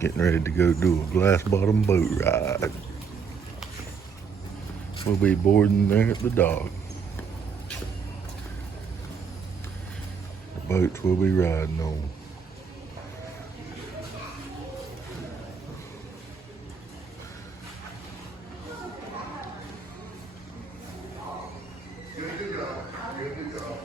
Getting ready to go do a glass bottom boat ride. We'll be boarding there at the dock. The boats we'll be riding on. Good to go. Good to go.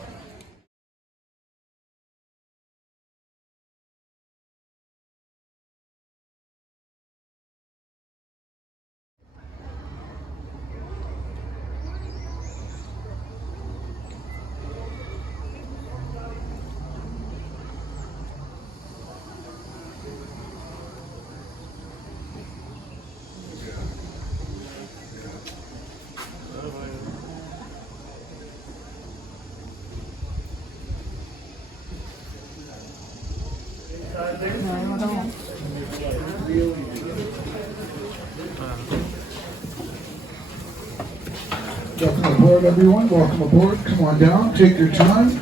Welcome aboard, everyone. Welcome aboard. Come on down. Take your time.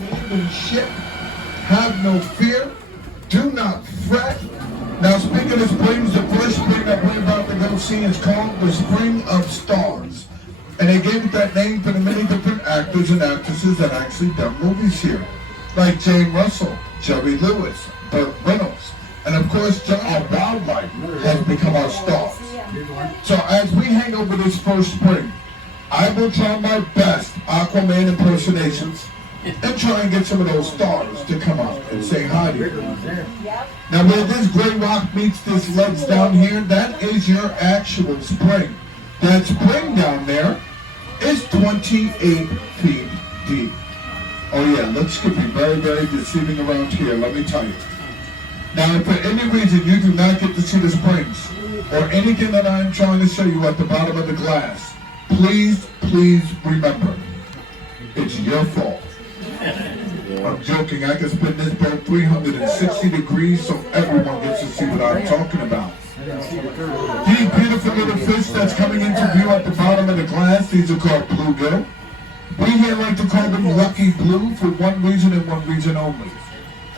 Even ship. Have no fear. Do not fret. Now, speaking of springs, the first spring that we're about to go see is called the Spring of Stars. And they gave it that name for the many different actors and actresses that actually done movies here. Like Jane Russell, Jerry Lewis, Burt Reynolds, and of course, our wildlife has become our stars. So as we hang over this first spring, I will try my best Aquaman impersonations and try and get some of those stars to come out and say hi to you. Now where this gray rock meets this ledge down here, that is your actual spring. That spring down there is 28 feet deep. Oh yeah, looks could be very, very deceiving around here, let me tell you. Now if for any reason you do not get to see the springs, or anything that I'm trying to show you at the bottom of the glass, please remember, it's your fault. I'm joking, I can spin this boat 360 degrees so everyone gets to see what I'm talking about. These beautiful little fish that's coming into view at the bottom of the glass, these are called bluegill. We here like to call them lucky blue for one reason and one reason only.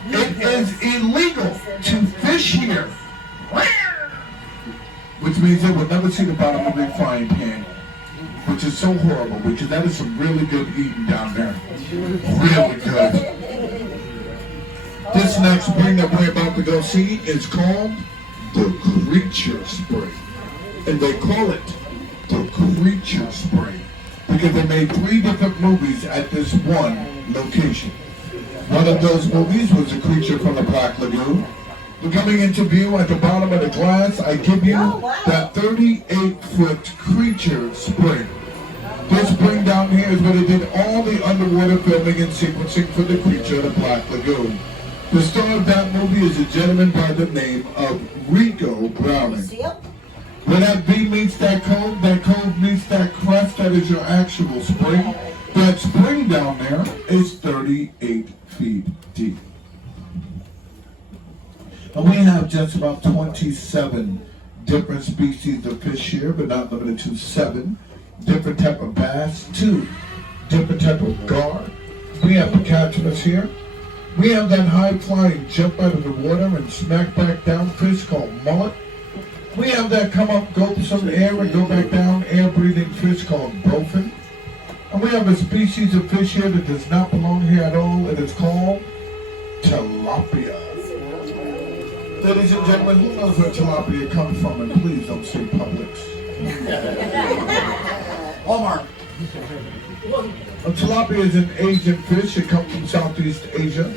It is illegal to fish here, which means they will never see the bottom of their frying pan, which is so horrible because that is some really good eating down there. Really good. This next spring that we're about to go see is called the Creature Spring. And they call it the Creature Spring because they made 3 different movies at this one location. One of those movies was The Creature from the Black Lagoon. We're coming into view at the bottom of the glass. I give you that 38-foot Creature Spring. This spring down here is where they did all the underwater filming and sequencing for The Creature of the Black Lagoon. The star of that movie is a gentleman by the name of Rico Browning. When that V meets that cove meets that crest, that is your actual spring. That spring down there is 38 feet deep. And we have just about 27 different species of fish here, but not limited to 7 different type of bass, 2 different type of gar. We have pecatonas here. We have that high-flying jump out of the water and smack back down fish called mullet. We have that come up, go up some air and go back down air-breathing fish called bowfin. And we have a species of fish here that does not belong here at all. It is called tilapia. Ladies and gentlemen, who knows where tilapia comes from? And please don't say Publix. Walmart. Tilapia is an Asian fish. It comes from Southeast Asia.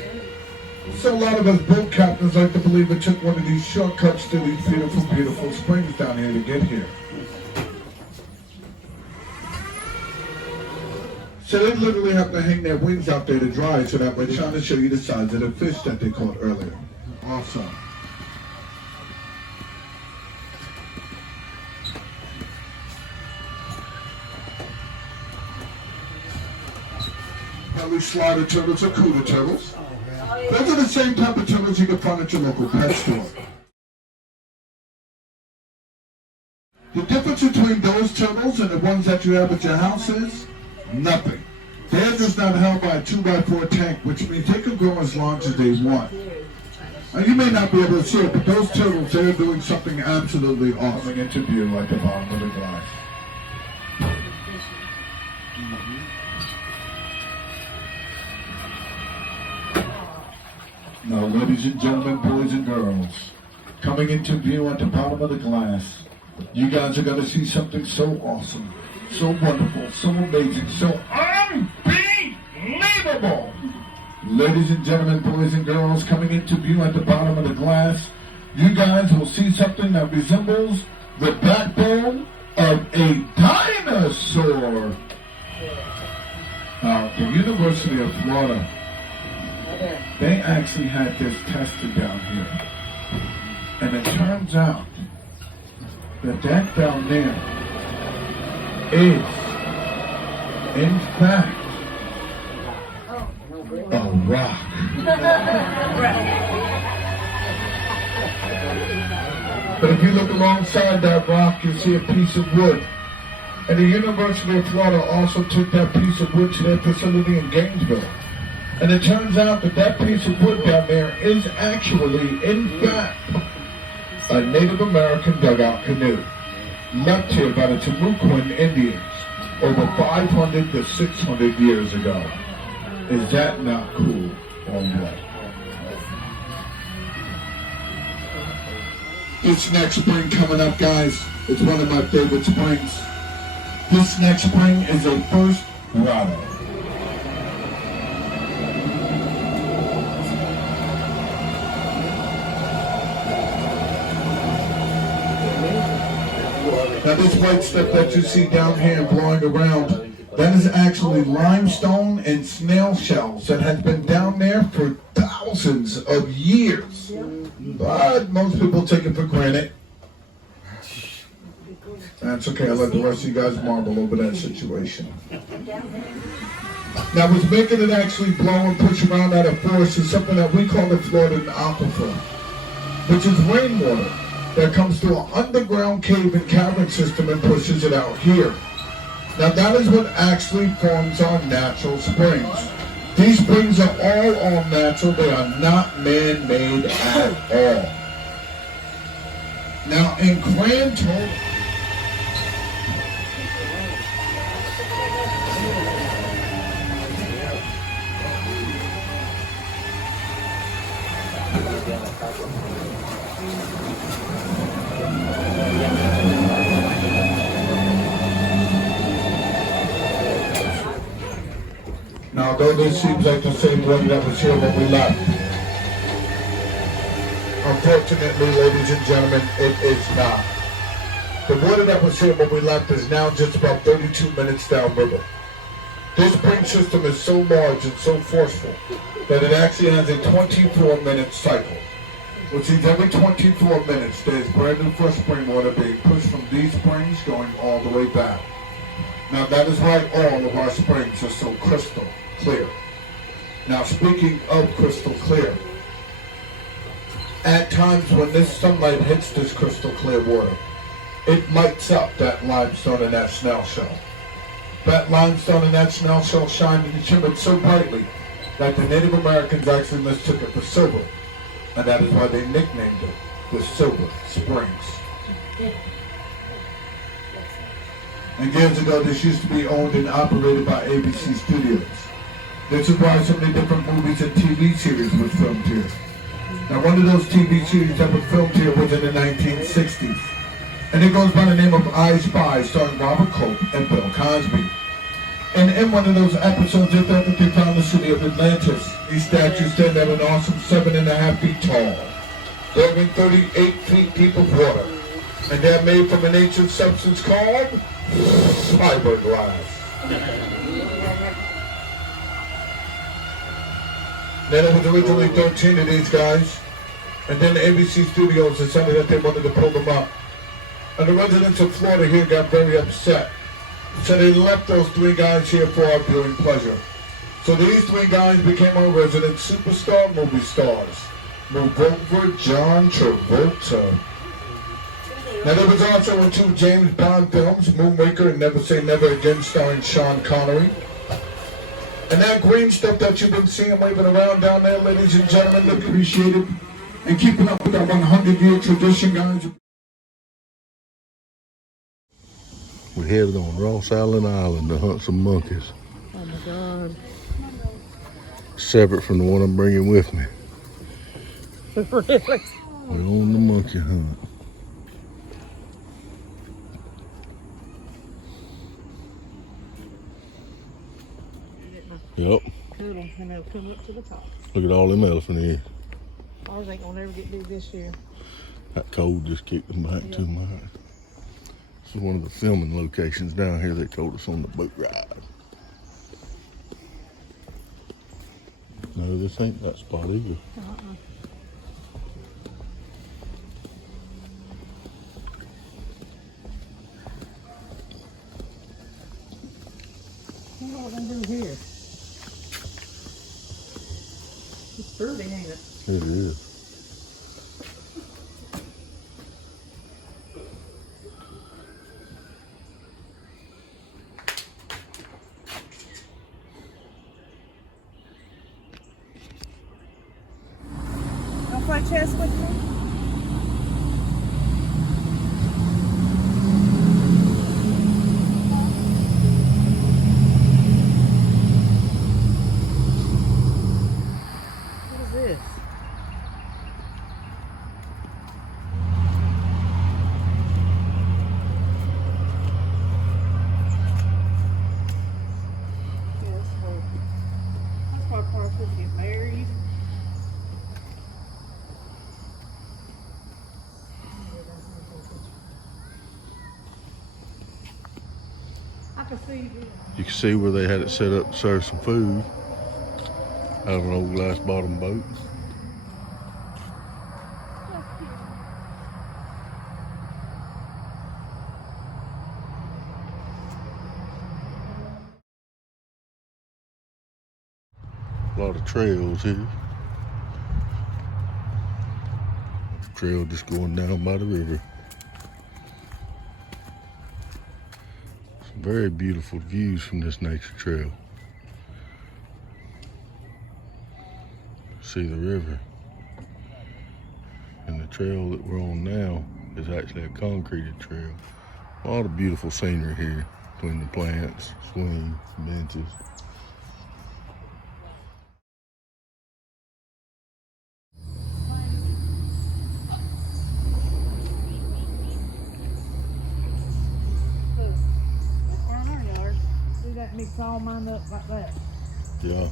So a lot of us boat captains like to believe it took one of these shortcuts to these beautiful, beautiful springs down here to get here. So they literally have to hang their wings out there to dry so that we're trying to show you the size of the fish that they caught earlier. Awesome. Belly slider turtles or cooter turtles. Those are the same type of turtles you can find at your local pet store. The difference between those turtles and the ones that you have at your house is nothing. They're just not held by a 2x4 tank, which means they can grow as large as they want. You may not be able to see it, but those turtles, they're doing something absolutely awesome. Coming into view at the bottom of the glass. Now, ladies and gentlemen, boys and girls, coming into view at the bottom of the glass, you guys are going to see something so awesome, so wonderful, so amazing, so unbelievable. Ladies and gentlemen, boys and girls, coming into view at the bottom of the glass, you guys will see something that resembles the backbone of a dinosaur. Now, the University of Florida, they actually had this tested down here. And it turns out that down there is, in fact, a rock. But if you look alongside that rock, you see a piece of wood. And the University of Florida also took that piece of wood to their facility in Gainesville. And it turns out that piece of wood down there is actually, in fact, a Native American dugout canoe left here by the Timucuan Indians over 500 to 600 years ago. Is that not cool or what? This next spring coming up, guys, is one of my favorite springs. This next spring is a first grotto. Now this white stuff that you see down here blowing around, that is actually limestone and snail shells that has been down there for thousands of years. But most people take it for granted. That's okay, I'll let the rest of you guys marvel over that situation. Now what's making it actually blow and push around out of force is something that we call the Florida aquifer, which is rainwater that comes through an underground cave and cavern system and pushes it out here. Now that is what actually forms our natural springs. These springs are all natural, they are not man-made at all. Now in grand total, now, although this seems like the same water that was here when we left, unfortunately, ladies and gentlemen, it is not. The water that was here when we left is now just about 32 minutes downriver. This spring system is so large and so forceful that it actually has a 24-minute cycle, which means every 24 minutes there's brand new fresh spring water being pushed from these springs going all the way back. Now that is why all of our springs are so crystal clear. Now speaking of crystal clear, at times when this sunlight hits this crystal clear water, it lights up that limestone and that snail shell. That limestone and that snail shell shine and shimmered so brightly that the Native Americans actually mistook it for silver, and that is why they nicknamed it the Silver Springs. And years ago, this used to be owned and operated by ABC Studios. This is why so many different movies and TV series was filmed here. Now, one of those TV series that was filmed here was in the 1960s. And it goes by the name of I Spy, starring Robert Culp and Bill Cosby. And in one of those episodes, they thought that they found the city of Atlantis. These statues stand at an awesome 7.5 feet tall. They're in 38 feet deep of water. And they're made from an ancient substance called fiberglass. Then it was originally 13 of these guys, and then the ABC Studios decided that they wanted to pull them up. And the residents of Florida here got very upset. So they left those 3 guys here for our viewing pleasure. So these 3 guys became our resident superstar movie stars. Moonraker, John Travolta. Now there was also in 2 James Bond films, Moonraker and Never Say Never Again, starring Sean Connery. And that green stuff that you've been seeing waving around down there, ladies and gentlemen, appreciated. and keeping up with our 100-year tradition, guys. We headed on Ross Island to hunt some monkeys. Oh my God. Separate from the one I'm bringing with me. Really? We're on the monkey hunt. Yep. Cool, and they'll come up to the top. Look at all them elephant ears. Ours ain't gonna never get big this year. That cold just kicked them back too much. This is one of the filming locations down here they told us on the boat ride. No, this ain't that spot either. I don't know what they do here. It's dirty, ain't it? It is. Don't play chess with me? What is this? Yeah, that's why cars would get married. I can see this. You can see where they had it set up to serve some food out of an old glass bottom boat. A lot of trails here. Trail just going down by the river. Some very beautiful views from this nature trail. See the river. And the trail that we're on now is actually a concreted trail. A lot of beautiful scenery here between the plants, swings, benches. Around our yard, do that mix all mine up like that. Yeah.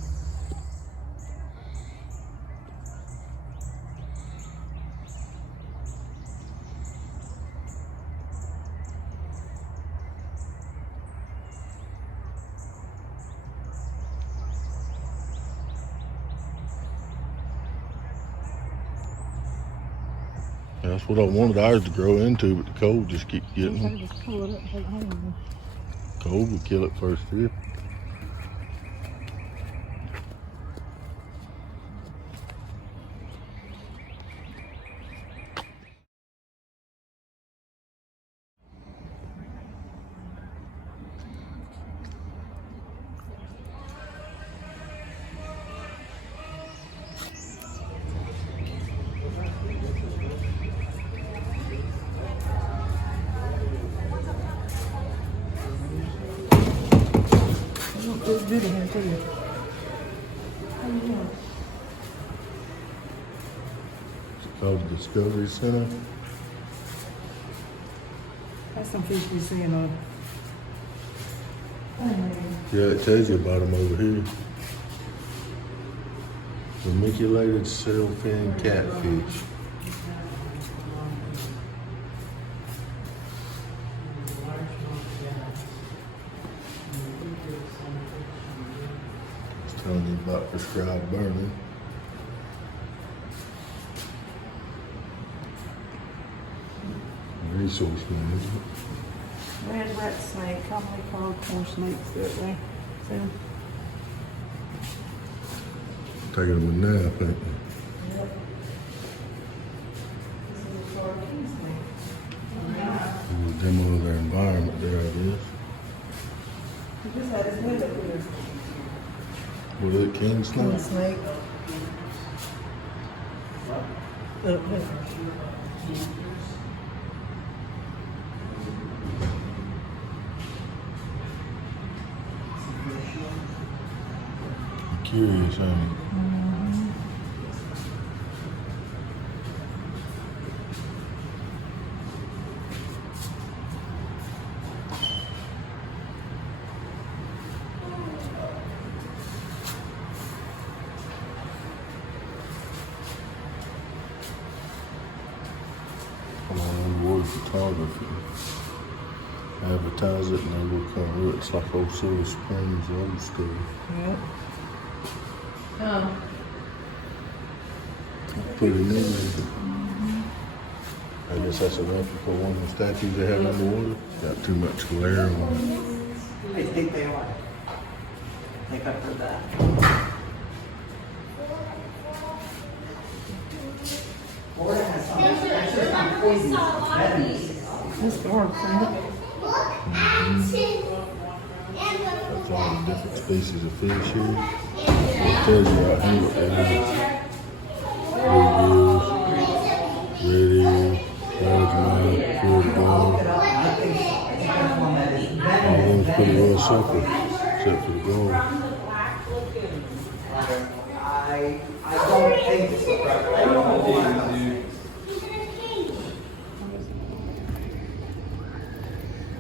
That's what I wanted ours to grow into, but the cold just keeps getting them. Just pull it up and take it home. Cold would kill it first here. It's good in here too. It's called the Discovery Center. That's some fish we're seeing on. Yeah, it tells you about them over here. Vermiculated sailfin catfish. It's telling you about prescribed burning. Resource management. Red rat snake, commonly called corn snakes that way. So, Taking them a nap, ain't they? this is a shark king snake. A demo of their environment there, it is. He just had his head up here. What is it, king King snake? snake. Okay. Curious, huh? Come on, underwater photography. Advertise it and they will come. It's like old Silver Springs, old school. Yep. Oh. Pretty neat. I guess that's a replica of one of the statues they have underwater. Got too much glare on it. I think they are. I think I've heard that. Florida has some, actually some poisons. This dark thing. That's all the different species of fish here. It tells you out here what they are. Bluegills, red eel, largemouth, field I think that's one that is all of them's pretty well simple, except for the gold. I don't think it's a